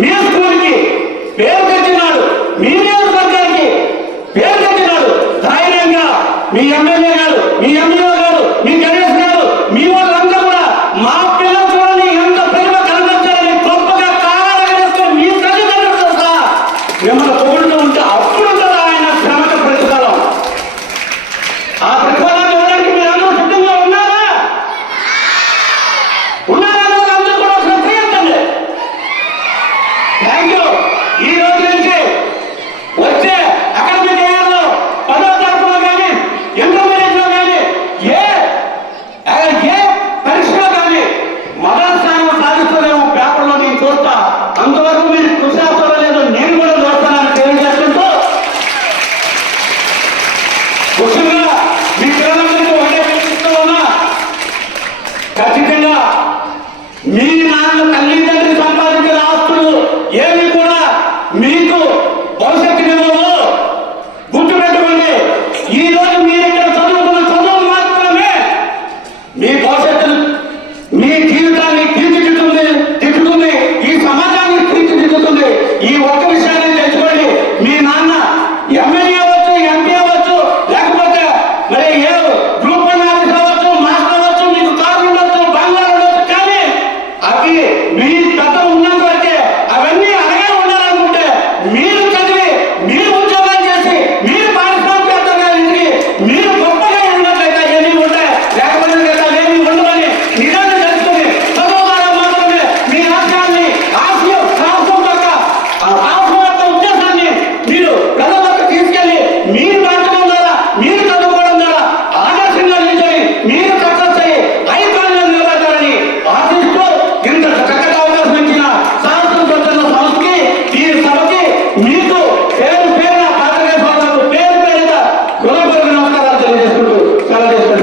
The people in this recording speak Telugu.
మీ స్కూల్కి పేరు తెచ్చినాడు, మీ నియోజకవర్గానికి పేరు తెచ్చినాడు. ధైర్యంగా మీ ఎమ్మెల్యే గారు, మీ ఎంఈఓ గారు, మీ గణేష్ గారు, మీ వాళ్ళంతా కూడా మా పిల్లలు చూడండి ఎంత ప్రేమ కనబరచాలని గొప్పగా కావాలని మీ తల్లిదండ్రులతో సహా మిమ్మల్ని